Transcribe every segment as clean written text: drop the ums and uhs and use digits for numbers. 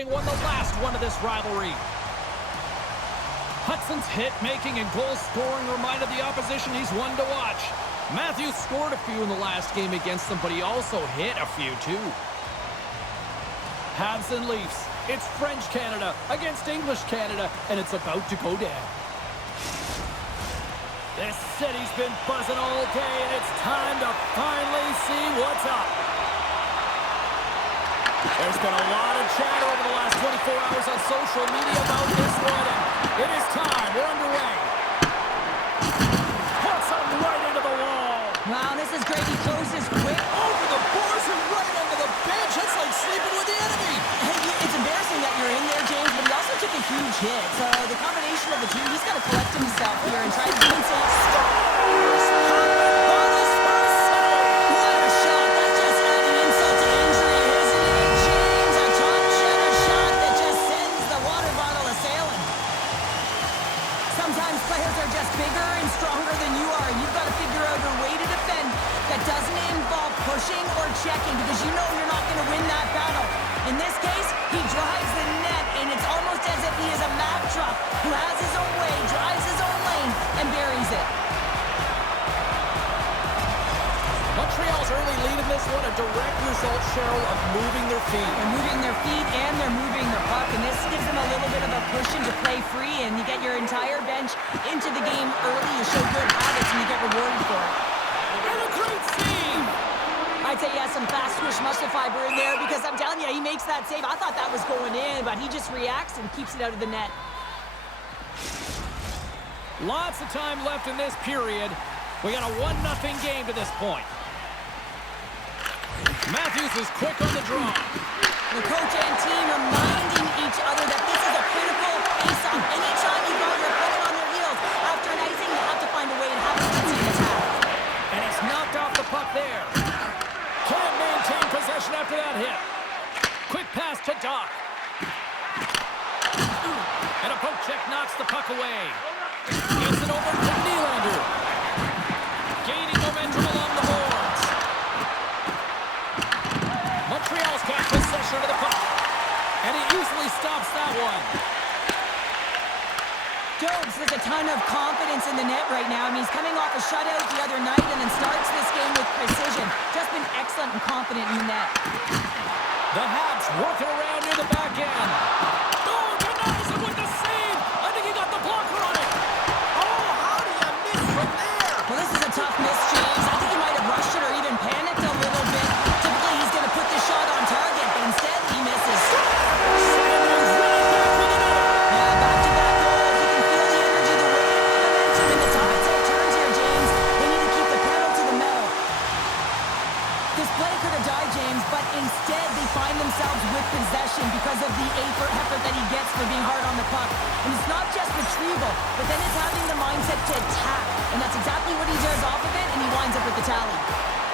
having won the last one of this rivalry. Hudson's hit-making and goal-scoring reminded the opposition he's one to watch. Matthews scored a few in the last game against them, but he also hit a few too. Habs and Leafs. It's French Canada against English Canada, and it's about to go down. This city's been buzzing all day, and it's time to finally see what's up. There's been a lot of chatter over the last 24 hours on social media about this one, and it is time. We're underway. Puts him right into the wall. Wow, this is great. He closes quick. Over the boards and right under the bench. It's like sleeping with the enemy. It's embarrassing that you're in there, James, but he also took a huge hit. So the combination of the two, he's got to collect himself here and try to compensate. Scores! What a shot. That's just adding insult to injury, isn't it, James? A top-shutter shot that just sends the water bottle a-sailing. Sometimes players are just bigger and stronger than you are, and you've got to figure out a way to defend that doesn't involve pushing or checking, because you know you're not going to win that battle. In this case, he drives the net, and it's almost as if he is a Mack truck who has his own way, drives his own lane, and buries it. Montreal's early lead in this one, a direct result, Cheryl, of moving their feet. They're moving their feet, and they're moving their puck, and this gives them a little bit of a cushion to play free, and you get your entire bench into the game early, you show good habits, and you get rewarded for it. And a great save! I'd say he has some fast twitch muscle fiber in there, because I'm telling you, he makes that save. I thought that was going in, but he just reacts and keeps it out of the net. Lots of time left in this period. We got a 1-0 game to this point. Matthews is quick on the draw. The coach and team reminding each other that this is a critical face-off. Anytime you got your opponent on their heels after an icing, you have to find a way to have a defensive attack. And he's knocked off the puck there. Can't maintain possession after that hit. Quick pass to Doc. And a poke check knocks the puck away. Gets it over to Nylander. Gaining momentum along the boards. Montreal's got possession of the puck. And he easily stops that one. Dobes has a ton of confidence in the net right now. I mean, he's coming off a shutout the other night and then starts this game with precision. Just been excellent and confident in the net. The Habs working around near the back end. Oh, denies him with the save. I think he got the blocker on it. Oh, how do you miss from there? Well, this is a tough miss, James. I think he might have rushed it or even panicked a little bit. Typically, he's going to put this shot on target, but instead, he misses. Back-to-back goals. You can feel the energy, the wave, the momentum, and the tide's out turns here, James. They need to keep the pedal to the metal. This play could have died, James, but instead they find themselves with possession because of the effort that he gets for being hard on the puck. And it's not just retrieval, but then it's having the mindset to attack. And that's exactly what he does off of it, and he winds up with the tally.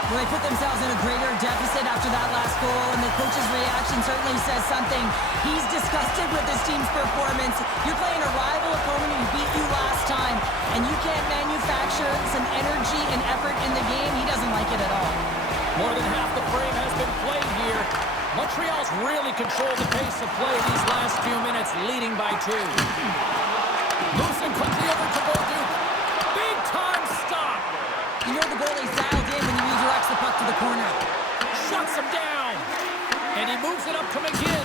Well, they put themselves in a greater deficit after that last goal, and the coach's reaction certainly says something. He's disgusted with his team's performance. You're playing a rival opponent who beat you last time, and you can't manufacture some energy and effort in the game. He doesn't like it at all. More than half the frame has been played here. Montreal's really controlled the pace of play these last few minutes, leading by 2. Moves it quickly over to Bolduc. Big time stop. You know the goalie's dialed in when he redirects the puck to the corner. Shuts him down. And he moves it up to McGinn.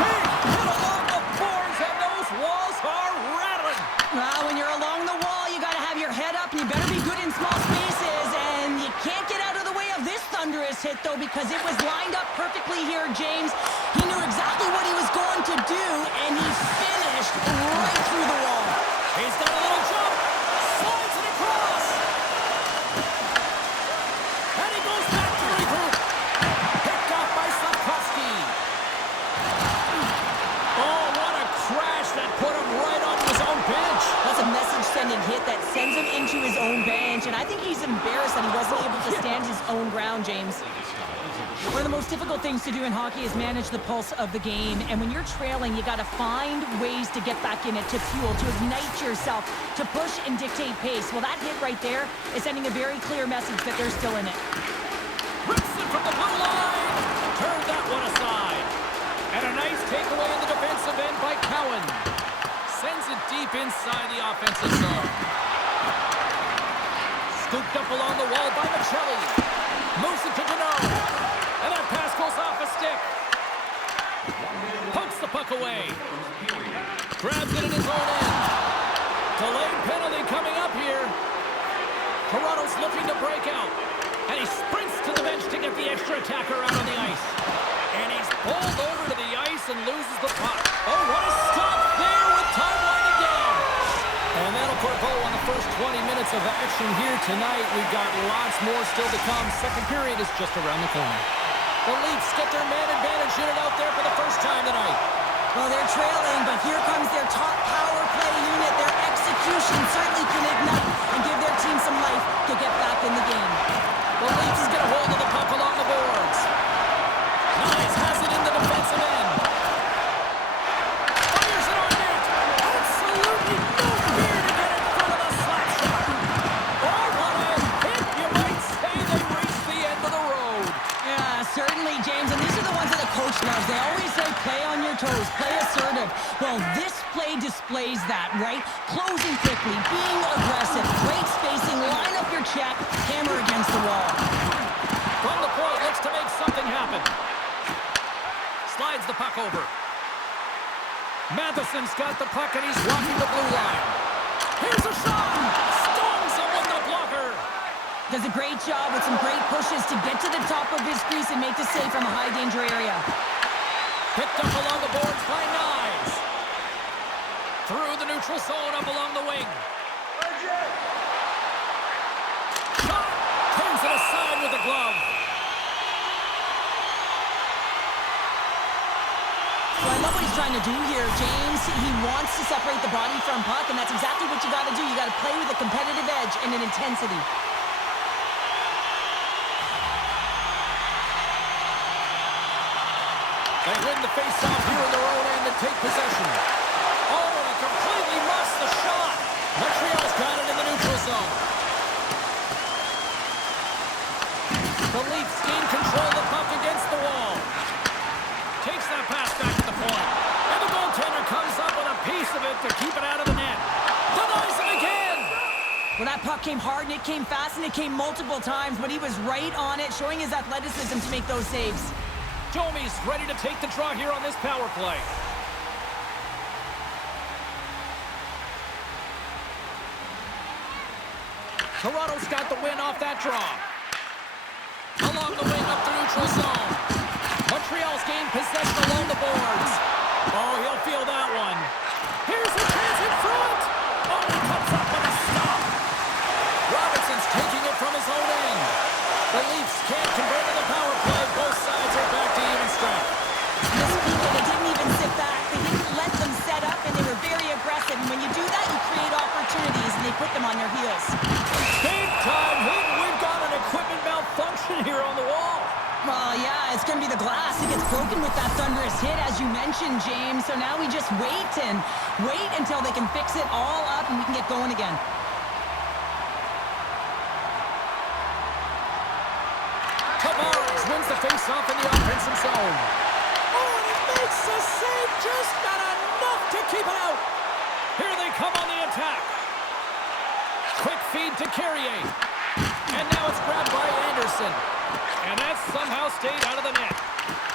Big hit along the boards, and those walls are rattling. Well, when you're along the wall, you got to have your head up, and you better be good in small spaces, and you can't get out of the way of this thunderous hit, though, because it was lined up perfectly here, James. He knew exactly what he was going to do, and he finished right through the wall. He's got a little jump. Slides it across. And he goes back to regroup. Picked off by Slavkovsky. Oh, what a crash that put him right onto his own bench. That's a message-sending hit that sends him into his own bench, and I think he's embarrassed that he wasn't able to stand his own ground, James. One of the most difficult things to do in hockey is manage the pulse of the game, and when you're trailing, you got to find ways to get back in it, to fuel, to ignite yourself, to push and dictate pace. Well, that hit right there is sending a very clear message that they're still in it. Rips it from the blue line. Turn that one aside. And a nice takeaway in the defensive end by Cowan. Sends it deep inside the offensive zone. Scooped up along the wall by Michelli. Moves it to Deneau. And that pass goes off a stick. Pokes the puck away. Grabs it in his own end. Delayed penalty coming up here. Toronto's looking to break out. And he sprints to the bench to get the extra attacker out on the ice. And he's pulled over to the ice and loses the puck. Oh, what a stop there with time winding down. And that'll put a bow on the first 20 minutes of action here tonight. We've got lots more still to come. Second period is just around the corner. The Leafs get their man advantage unit out there for the first time tonight. Well, they're trailing, but here comes their top power play unit. Their execution certainly can ignite and give their team some life to get back in the game. The Leafs get a hold of the puck along the boards. Nice has it in the defensive end. Fires it on net. Absolutely no fear to get in front of the slap shot. Oh, what a hit. You might say they reached the end of the road. Yeah, certainly, James. And these are the ones that the coach loves. They always say play on your toes, play assertive. Well, this play displays that, right? Closing quickly, being aggressive, great spacing, line up your check, hammer against the wall. From the point, looks to make something happen. Slides the puck over. Matheson's got the puck and he's walking the blue line. Here's a shot! Stones him with the blocker! Does a great job with some great pushes to get to the top of his crease and make the save from a high danger area. Picked up along the boards by Knies. Through the neutral zone up along the wing. Shot! Turns it aside with the glove. Well, I love what he's trying to do here, James. He wants to separate the body from puck, and that's exactly what you got to do. You got to play with a competitive edge and an intensity. They win the face-off here in their own end and take possession. Oh, and he completely missed the shot. Montreal's got it in the neutral zone. The Leafs gain control of the puck against the wall. Takes that pass back to the point. And the goaltender comes up with a piece of it to keep it out of the net. Denies it again. Well, that puck came hard, and it came fast, and it came multiple times, but he was right on it, showing his athleticism to make those saves. Domi's ready to take the draw here on this power play. Toronto's got the win off that draw. Along the wing up the neutral zone. Montreal's gained possession along the boards. Oh, he'll feel that one. Here's a chance in front. Oh, he comes up with a stop. Robinson's taking it from his own end. The Leafs can't convert to the power play. Both sides are back to even strength. This people, they didn't even sit back. They didn't let them set up, and they were very aggressive. And when you do that, you create opportunities, and they put them on their heels. Big time hit. We've got an equipment malfunction here on the wall. Well, yeah, it's going to be the glass. It gets broken with that thunderous hit, as you mentioned, James. So now we just wait until they can fix it all up, and we can get going again. Tavares wins the face-off in the offensive zone. Oh, and he makes the save. Just not enough to keep it out. Here they come on the attack. Quick feed to Carrier. And now it's grabbed by Anderson. And that somehow stayed out of the net.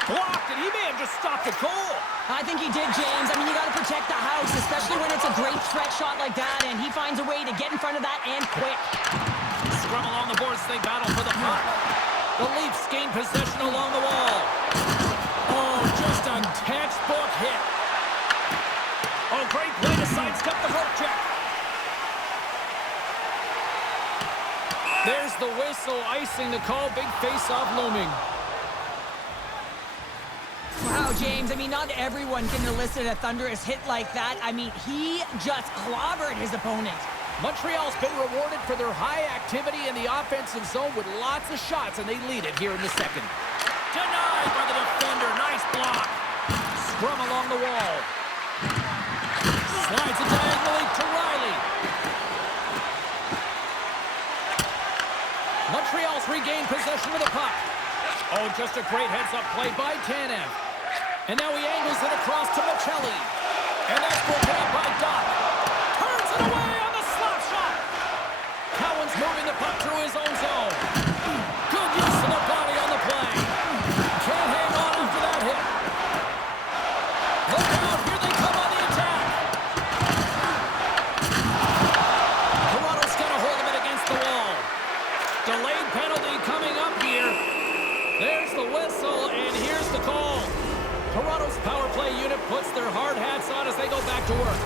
Blocked, and he may have just stopped the goal. I think he did, James. I mean, you got to protect the house, especially when it's a great threat shot like that, and he finds a way to get in front of that and quick. Scrum along the boards, they battle for the puck. The Leafs gain possession along the wall. Oh, just a textbook hit. Oh, great play to sidestep the hook check. There's the whistle, icing the call, big face-off looming. Wow, James, I mean, not everyone can elicit a thunderous hit like that. I mean, he just clobbered his opponent. Montreal's been rewarded for their high activity in the offensive zone with lots of shots, and they lead it here in the second. Denied by the defender. Nice block. Scrum along the wall. Slides it diagonally to Riley. Montreal's regained possession of the puck. Oh, just a great heads-up play by Tanev. And now he angles it across to Michelli. And that's broken up by Doc. Turns it away on the slap shot. Cowan's moving the puck through his own zone. Good use of the body on the play. Can't hang on after that hit. Look out, here they come on the attack. Toronto's got a hold of it against the wall. Delayed penalty coming up here. There's the whistle, and here's the call. Toronto's power play unit puts their hard hats on as they go back to work.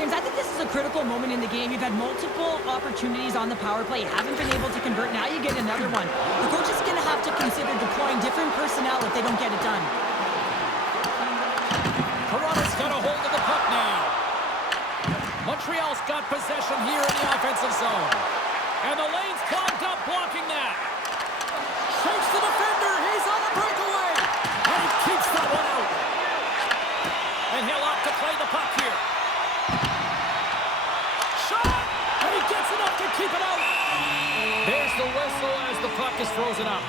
James, I think this is a critical moment in the game. You've had multiple opportunities on the power play. You haven't been able to convert. Now you get another one. The coach is going to have to consider deploying different personnel if they don't get it done. Toronto's got a hold of the puck now. Montreal's got possession here in the offensive zone. And the lane's clogged up blocking that. Shakes the defender. He's on the breakaway. And he keeps that one out. And he'll opt to play the puck here. Shot! And he gets enough to keep it out. There's the whistle as the puck is frozen up.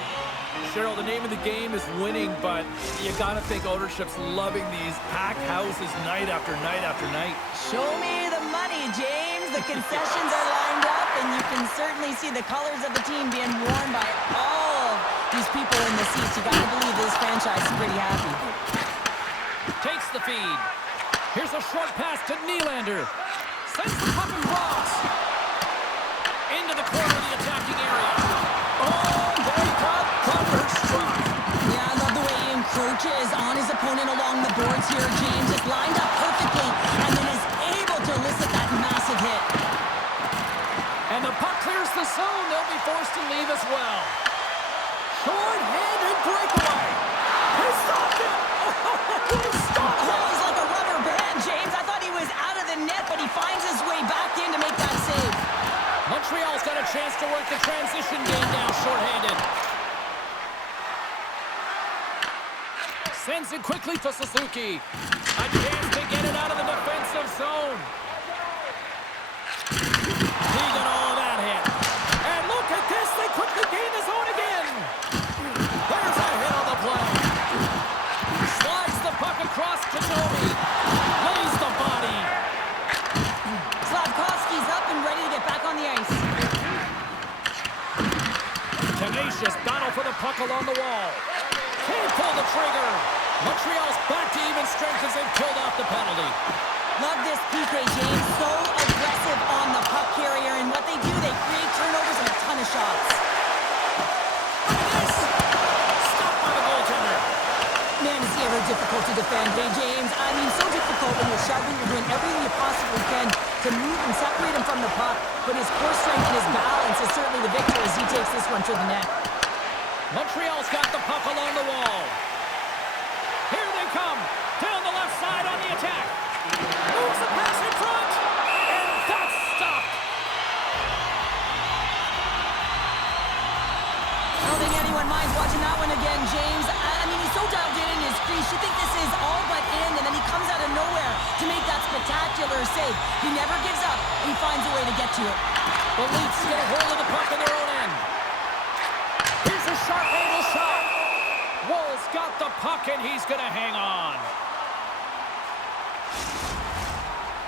Cheryl, the name of the game is winning, but you got to think ownership's loving these packed houses night after night after night. Show me the money, James. The concessions are lined up, and you can certainly see the colors of the team being worn by all of these people in the seats. You got to believe this franchise is pretty happy. Takes the feed. Here's a short pass to Nylander. Sends the puck across. Into the corner of the attacking area. Oh, they got thunderstruck. Yeah, I love the way he encroaches on his opponent along the boards here, James. It's lined up perfectly, and then is able to elicit that massive hit. And the puck clears the zone. They'll be forced to leave as well. Short-handed breakaway. He stopped it. He stopped it. Oh, he's like a rubber band, James. I thought he was out of the net, but he finds his way back in to make that save. Montreal's got a chance to work the transition game down short-handed. Sends it quickly to Suzuki. A chance to get it out of the defensive zone. He got all that hit. And look at this. They quickly gain the zone again. There's a hit on the play. Slides the puck across to Domi. Lays the body. Slavkovsky's up and ready to get back on the ice. Tenacious battle for the puck along the wall. Can't pull the trigger. Montreal's back to even strength as they've killed off the penalty. Love this PK, James. So aggressive on the puck carrier, and what they do, they create turnovers and a ton of shots. Look at this. Stopped by the goaltender. Man, is he ever difficult to defend. Hey, James, I mean, so difficult when you're sharp, when you're doing everything you possibly can to move and separate him from the puck. But his core strength and his balance is certainly the victor as he takes this one to the net. Montreal's got the puck along the wall. Here they come. Down the left side on the attack. Moves the pass in front. And that's stopped. I don't think anyone minds watching that one again, James. I mean, he's so dialed in his crease. You think this is all but in, and then he comes out of nowhere to make that spectacular save. He never gives up. He finds a way to get to it. The Leafs get a hold of the puck in their own end. Here's a sharp angle shot. Woll's got the puck, and he's going to hang on.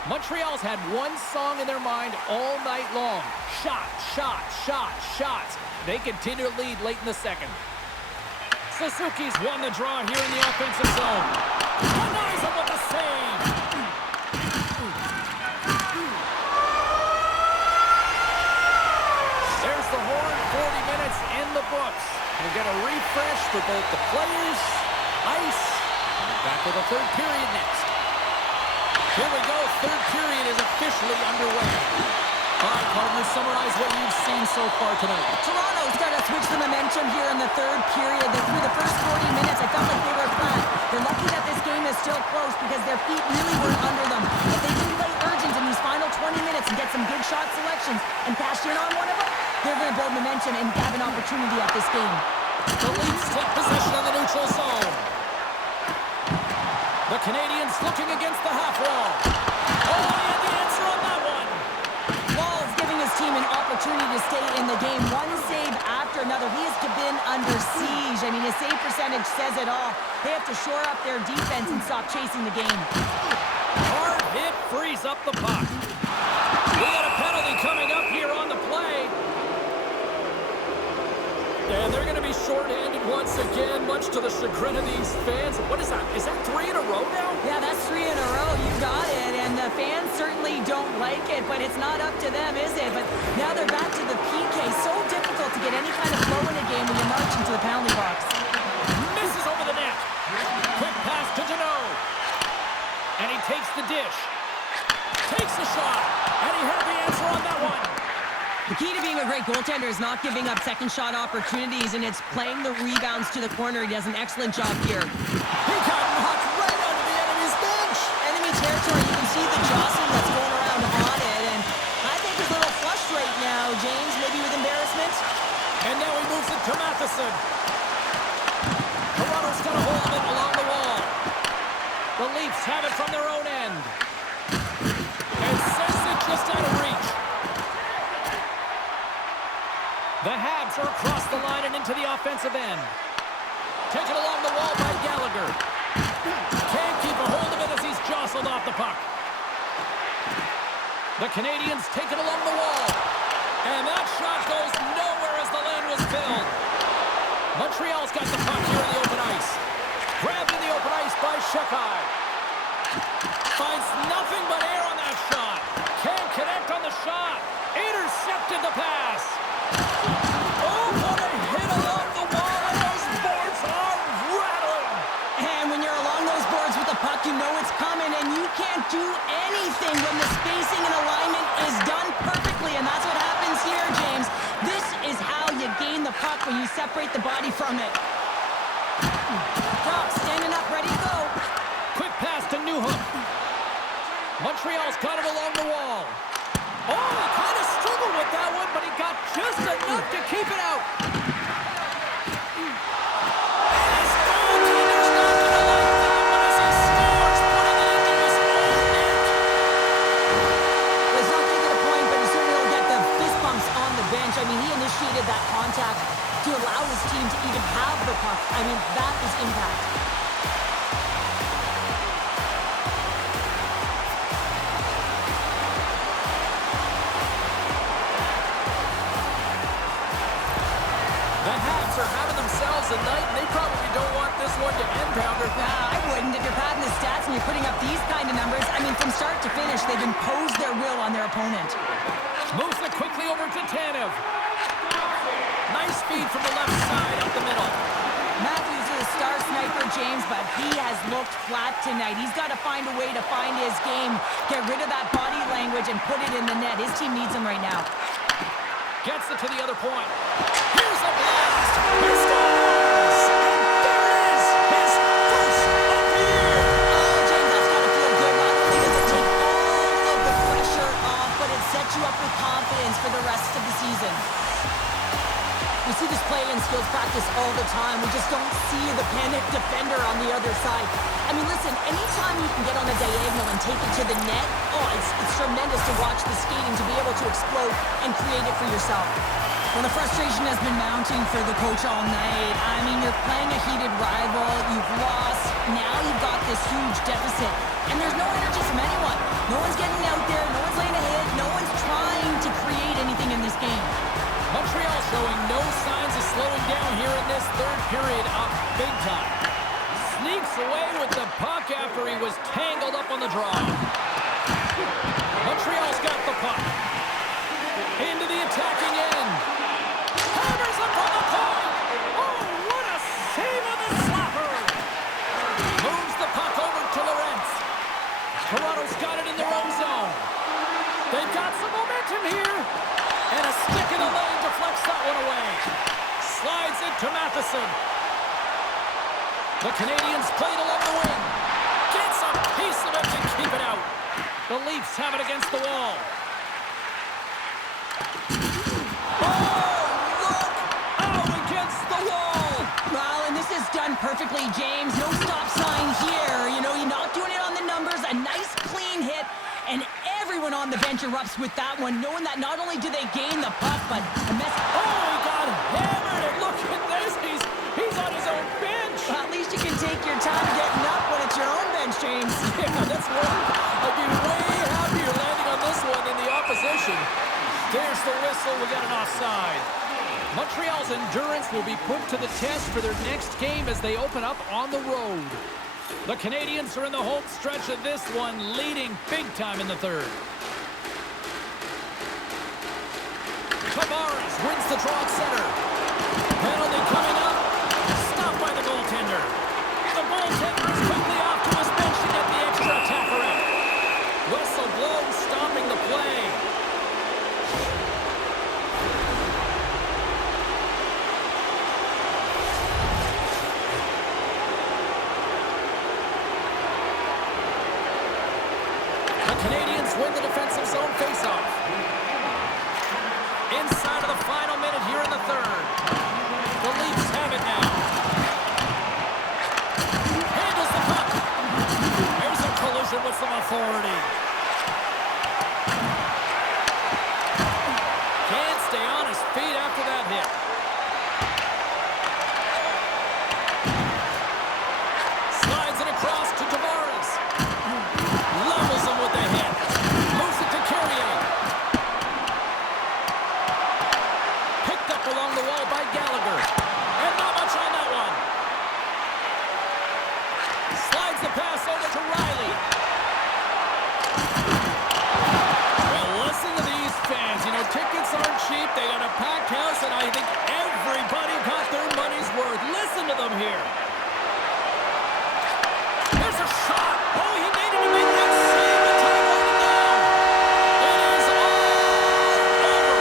Montreal's had one song in their mind all night long. Shot, shot, shot, shot. They continue to lead late in the second. Suzuki's won the draw here in the offensive zone. Denies him with the save. There's the horn. 40 minutes in the books. We'll get a refresh for both the players, ice, and back with the third period next. Here we go. Third period is officially underway. All right, partners, summarize what you've seen so far tonight. Toronto's got to switch the momentum here in the third period. Through the first 40 minutes, I felt like they were flat. They're lucky that this game is still close because their feet really weren't under them. If they can play urgent in these final 20 minutes and get some good shot selections and cash in on one of them, they're going to build momentum and have an opportunity at this game. The Leafs take possession of the neutral zone. The Canadiens looking against the half wall. Oh, he had the answer on that one. Wall's giving his team an opportunity opportunity to stay in the game. One save after another. He has been under siege. I mean, his save percentage says it all. They have to shore up their defense and stop chasing the game. Hard hit frees up the puck. We got a penalty coming up here on the play. And they're going to be short-handed once again, much to the chagrin of these fans. What is that? Is that 3 in a row now? Yeah, that's 3 in a row. You got it. And the fans certainly don't like it, but it's not up to them, is it? But now they're back to the PK. So difficult to get any kind of flow in a game when you're marching to the penalty box. Misses over the net. Quick pass to Deneau. And he takes the dish. Takes the shot. And he heard the answer on that one. The key to being a great goaltender is not giving up second shot opportunities, and it's playing the rebounds to the corner. He does an excellent job here. He got knocked right onto the enemy's bench. Enemy territory, you can see the jostling that's going around on it, and I think he's a little flushed right now, James, maybe with embarrassment. And now he moves it to Matheson. Toronto's got a hold of it along the wall. The Leafs have it from their own end. And sends it just out of reach. The Habs are across the line and into the offensive end. Taken along the wall by Gallagher. Can't keep a hold of it as he's jostled off the puck. The Canadiens take it along the wall. And that shot goes nowhere as the lane was filled. Montreal's got the puck here in the open ice. Grabbed in the open ice by Shekai. Finds nothing but air on that shot. Can't connect on the shot. Intercepted the pass. Oh, what a hit along the wall, and those boards are rattling. And when you're along those boards with the puck, you know it's coming, and you can't do anything when the spacing and alignment is done perfectly, and that's what happens here, James. This is how you gain the puck, when you separate the body from it. Croc standing up, ready to go. Quick pass to Newhook. Montreal's got it along the wall. Oh, he kind of struggled with that one, but he got just enough to keep it out. And his goaltender's not going to like that one as he scores, putting it into his own net. It's not going to get a point, but he certainly will get the fist bumps on the bench. I mean, he initiated that contact to allow his team to even have the puck. I mean, that is impact. A night, and they probably don't want this one to end, Pounder. I wouldn't. If you're padding the stats and you're putting up these kind of numbers, I mean, from start to finish, they've imposed their will on their opponent. Moves it quickly over to Tanev. Nice feed from the left side up the middle. Matthews is a star sniper, James, but he has looked flat tonight. He's got to find a way to find his game, get rid of that body language, and put it in the net. His team needs him right now. Gets it to the other point. Here's a blast. He scores! And there it is. His first of the year. Oh, James, that's got to feel good. Not only does it take all of the pressure off, but it sets you up with confidence for the rest of the season. We see this play in skills practice all the time. We just don't see the panic defender on the other side. I mean, listen, anytime you can get on the diagonal and take it to the net, it's tremendous to watch the skating, to be able to explode and create it for yourself. Well, the frustration has been mounting for the coach all night. I mean, you're playing a heated rival. You've lost. Now you've got this huge deficit. And there's no energy from anyone. No one's getting out there. No one's laying a hit. No one's trying to create anything in this game. Montreal showing no signs of slowing down here in this third period up big time. Sneaks away with the puck after he was tangled up on the draw. Montreal's got the puck. Into the attacking end. Hammers up on the point. Oh, what a save on the slapper. Moves the puck over to Lorentz. Toronto's got it in their own zone. They've got some momentum here. And a stick in the lane deflects that one away. Slides it to Matheson. The Canadiens played along the wing. Gets a piece of it to keep it out. The Leafs have it against the wall. Oh, look! Out against the wall! Well, and this is done perfectly, James. No stop sign here. You know, you're not doing it on the numbers. A nice, clean hit. And everyone on on the bench erupts with that one, knowing that not only do they gain the puck, but a mess. Oh, he got hammered, and look at this. He's on his own bench. Well, at least you can take your time getting up when it's your own bench, James. Yeah, that's right. I'd be way happier landing on this one than the opposition. There's the whistle. We got an offside. Montreal's endurance will be put to the test for their next game as they open up on the road. The Canadiens are in the home stretch of this one, leading big time in the third. Tavares wins the draw at center. Penalty coming up. Stopped by the goaltender. The goaltender is quickly off to his bench to get the extra attacker out. Whistle blows, stopping the play. Canadiens win the defensive zone faceoff. Inside of the final minute here in the third. The Leafs have it now. Handles the puck. There's a collision with some authority. Can't stay on his feet after that hit. Slides it across to Tavares. Levels him with the hit. Moves it to Carrier. Picked up along the wall by Gallagher. And not much on that one. Slides the pass over to Riley. Well, listen to these fans. You know, tickets aren't cheap. They got a packed house, and I think everybody got their money's worth. Listen to them here. There's a shot. Oh, he made it to make that save. The time running down. It is all over.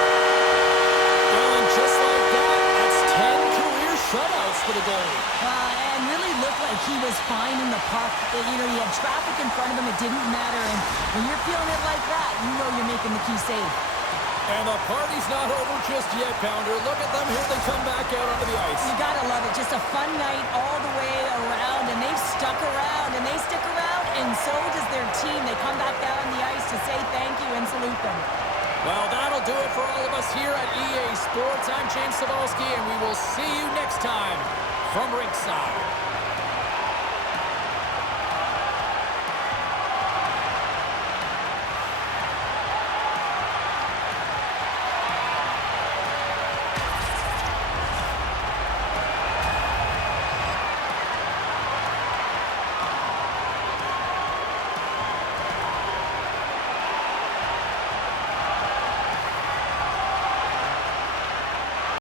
Well, and just like that, that's 10 career shutouts for the goalie. And really looked like he was finding the puck. You know, he had traffic in front of him. It didn't matter. And when you're feeling it like that, you know you're making the key save. And the party's not over just yet, Pounder. Look at them. Here they come back out onto the ice. You gotta love it. Just a fun night all the way around, and they've stuck around, and they stick around, and so does their team. They come back down on the ice to say thank you and salute them. Well, that'll do it for all of us here at EA Sports. I'm James Cybulski, and we will see you next time from Ringside.